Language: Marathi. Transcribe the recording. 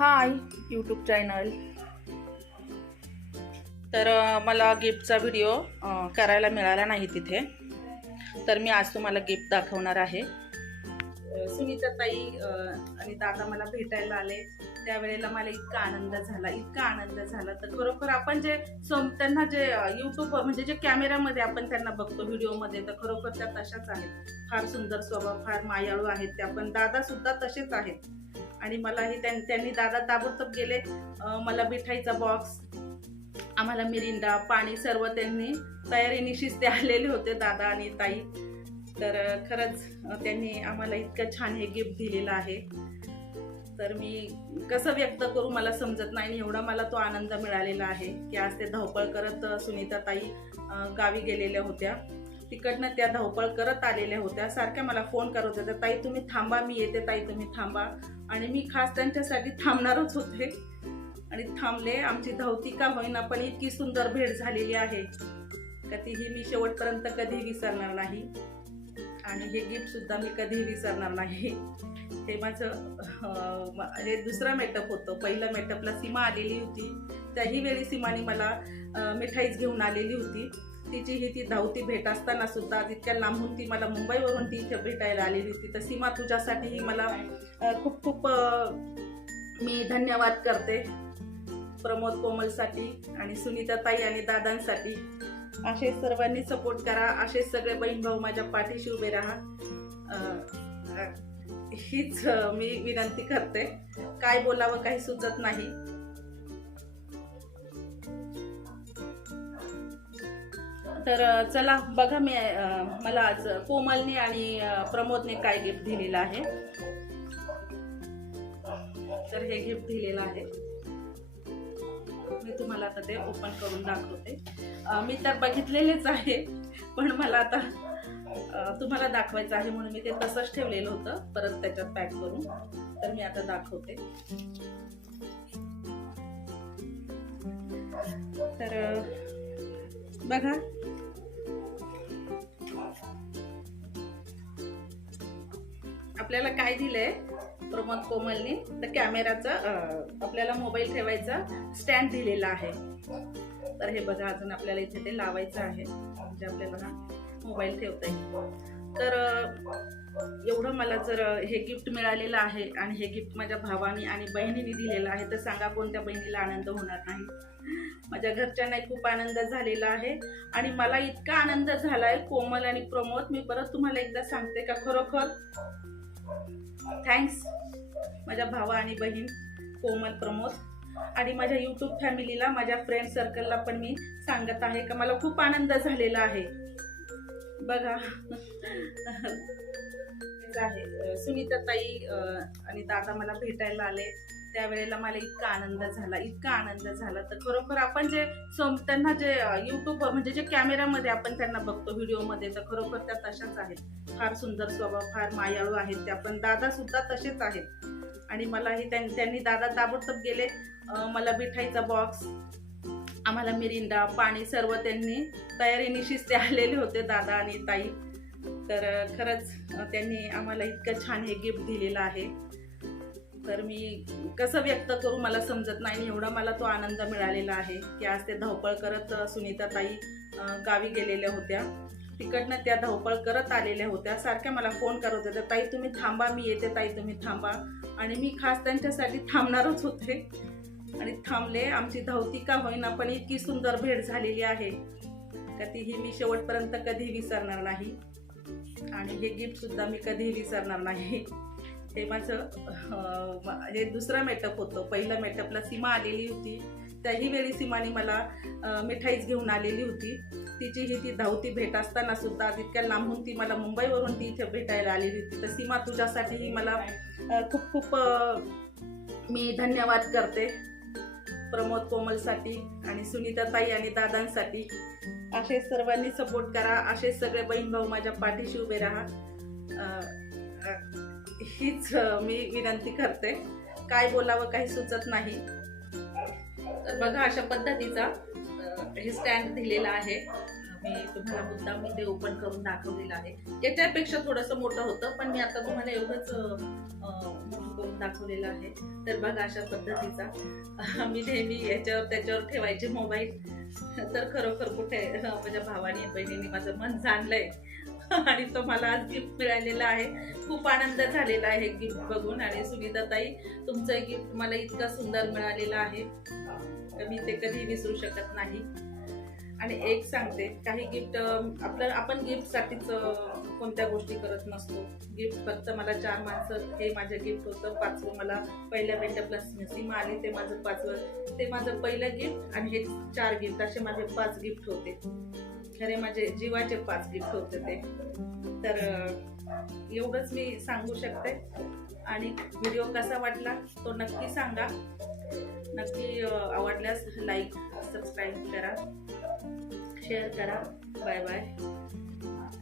हाय यूट्यूब चॅनल तर मला गिफ्टचा व्हिडिओ करायला मिळाला नाही तिथे. तर मी आज तुम्हाला गिफ्ट दाखवणार आहे. सुनीता ताई आणि दादा मला भेटायला आले. त्यावेळेला मला इतका आनंद झाला इतका आनंद झाला. तर खरोखर आपण जे सम त्यांना जे यूट्यूबवर म्हणजे जे कॅमेऱ्यामध्ये आपण त्यांना बघतो व्हिडिओमध्ये तर खरोखर त्या तशाच आहेत. फार सुंदर स्वभाव फार मायाळू आहेत त्या पण दादा सुद्धा तसेच आहेत. आणि मलाही त्यां- त्यांनी दादा ताबडतोब गेले. मला मिठाईचा बॉक्स आम्हाला मिरिंडा पाणी सर्व त्यांनी तयारीनिशीच ते आलेले होते दादा आणि ताई. तर खरंच त्यांनी आम्हाला इतकं छान हे गिफ्ट दिलेलं आहे. तर मी कसं व्यक्त करू मला समजत नाही एवढा मला तो आनंद मिळालेला आहे की आज ते धावपळ करत सुनीता ताई गावी गेलेल्या होत्या. तिकडनं त्या धावपळ करत आलेल्या होत्या. सारख्या मला फोन करत होत्या. ताई तुम्ही थांबा मी येते ताई तुम्ही थांबा. आणि मी खास त्यांच्यासाठी थांबणारच होते. आणि थांबले. आमची धावती का होईना पण इतकी सुंदर भेट झालेली आहे. का तीही मी शेवटपर्यंत कधी विसरणार नाही. आणि हे गिफ्ट सुद्धा मी कधी विसरणार नाही. हे माझं हे दुसरं मेटअप होतं. पहिलं मेटअपला सीमा आलेली होती. त्याही वेळी सीमाने मला मिठाईच घेऊन आलेली होती. तिची ही ती धावती भेट असताना सुद्धा तितक्या लांबून ती मला मुंबईवरून ती इथे भेटायला आलेली होती तर सीमा तुझ्यासाठीही मला खूप खूप मी धन्यवाद करते. प्रमोद कोमलसाठी आणि सुनीता ताई आणि दादांसाठी. असे सर्वांनी सपोर्ट करा असे सगळे बहीण भाऊ माझ्या पाठीशी उभे राहा. हीच मी विनंती करते. काय बोलावं काही सुचत नाही. तर चला बघा मी मला आज कोमलने आणि प्रमोदने काय गिफ्ट दिलेलं आहे. तर हे गिफ्ट दिलेलं आहे. मी तुम्हाला आता ते ओपन करून दाखवते. मी तर बघितलेलेच आहे पण मला आता तुम्हाला दाखवायचं आहे म्हणून मी ते तसंच ठेवलेलं होतं. परत त्याच्यात पॅक करून. तर मी आता दाखवते. तर बघा. आपल्याला काय दिलंय? प्रमोद कोमलनी? तर कॅमेराचा आपल्याला मोबाईल ठेवायचा स्टँड दिलेला आहे. तर हे बघा अजून आपल्याला इथे ते लावायचं आहे. म्हणजे आपल्याला मोबाईल ठेवता येईल. तर एवढं मला जर हे गिफ्ट मिळालेलं आहे आणि हे गिफ्ट माझ्या भावानी आणि बहिणीने दिलेलं आहे तर सांगा कोणत्या बहिणीला आनंद होणार नाही. माझ्या घरच्यांनाही खूप आनंद झालेला आहे आणि मला इतका आनंद झालाय कोमल आणि प्रमोद मी परत तुम्हाला एकदा सांगते का खरोखर? थँक्स माझ्या भावा आणि बहीण कोमल प्रमोद आणि माझ्या यूट्यूब फॅमिलीला माझ्या फ्रेंड सर्कलला पण मी सांगत आहे का? मला खूप आनंद झालेला आहे. बघा. आहे. सुनीता ताई आणि दादा मला भेटायला आले. त्यावेळेला मला इतका आनंद झाला इतका आनंद झाला. तर खरोखर आपण जे सम त्यांना जे यूट्यूब म्हणजे जे कॅमेऱ्यामध्ये आपण त्यांना बघतो व्हिडिओमध्ये तर खरोखर त्या तशाच आहेत. फार सुंदर स्वभाव फार मायाळू आहेत त्या. पण दादा सुद्धा तसेच आहेत. आणि मलाही त्यां- त्यांनी दादा ताबडतोब गेले. मला मिठाईचा बॉक्स आम्हाला मिरिंडा पाणी सर्व त्यांनी तयारीनिशीच ते आलेले होते दादा आणि ताई. तर खरंच त्यांनी आम्हाला इतकं छान हे गिफ्ट दिलेलं आहे. तर मी कसं व्यक्त करू मला समजत नाही आणि एवढा मला तो आनंद मिळालेला आहे की आज ते धावपळ करत सुनीता ताई गावी गेलेल्या होत्या. तिकडनं त्या धावपळ करत आलेल्या होत्या. सारख्या मला फोन करत होत्या ताई तुम्ही थांबा मी येते ताई तुम्ही थांबा. आणि मी खास त्यांच्यासाठी थांबणारच होते. आणि थांबले. आमची धावती का होईना पण इतकी सुंदर भेट झालेली आहे. का तीही मी शेवटपर्यंत कधी विसरणार नाही. आणि हे गिफ्ट सुद्धा मी कधीही विसरणार नाही. हे माझं हे दुसरं मेटअप होतं. पहिलं मेटअपला सीमा आलेली होती. त्याही वेळी सीमाने मला मिठाईच घेऊन आलेली होती. तिची ही ती धावती भेट असताना सुद्धा तितक्या लांबून ती मला मुंबईवरून ती इथे भेटायला आलेली होती. तर सीमा तुझ्यासाठीही मला खूप खूप मी धन्यवाद करते. प्रमोद कोमलसाठी आणि सुनीताताई आणि दादांसाठी. असे सर्वांनी सपोर्ट करा. असे सगळे बहीण भाऊ माझ्या पाठीशी उभे राहा. हीच मी विनंती करते. काय बोलावं काही सुचत नाही. तर बघा अशा पद्धतीचा हे स्टँड दिलेला आहे. मी तुम्हाला मुद्दाम मी ते ओपन करून दाखवलेलं आहे. याच्यापेक्षा थोडंसं मोठं होतं पण मी आता तुम्हाला एवढंच दाखवलेला आहे. तर बघा अशा पद्धतीचा. मी नेहमी याच्यावर त्याच्यावर ठेवायचे मोबाईल तर खरोखर कुठे माझ्या भावाने बहिणीने माझं मन जाणलंय. आणि तो मला आज गिफ्ट मिळालेला आहे. खूप आनंद झालेला आहे गिफ्ट बघून. आणि सुनीता ताई तुमचं गिफ्ट मला इतका सुंदर मिळालेला आहे. मी ते कधी विसरू शकत नाही. आणि एक सांगते काही गिफ्ट आपलं आपण गिफ्टसाठीच कोणत्या गोष्टी करत नसतो. गिफ्ट फक्त मला चार माणसं हे माझं गिफ्ट होतं पाचवं मला पहिल्या पहिल्या प्लस सीमा आली ते माझं पाचवं. ते माझं पहिलं गिफ्ट आणि हे चार गिफ्ट असे माझे पाच गिफ्ट होते. खरे माझे जीवाचे पाच गिफ्ट होते ते. तर एवढंच मी सांगू शकते. आणि व्हिडिओ कसा वाटला तो नक्की सांगा. नक्की आवडल्यास लाईक सबस्क्राईब करा. शेअर करा बाय बाय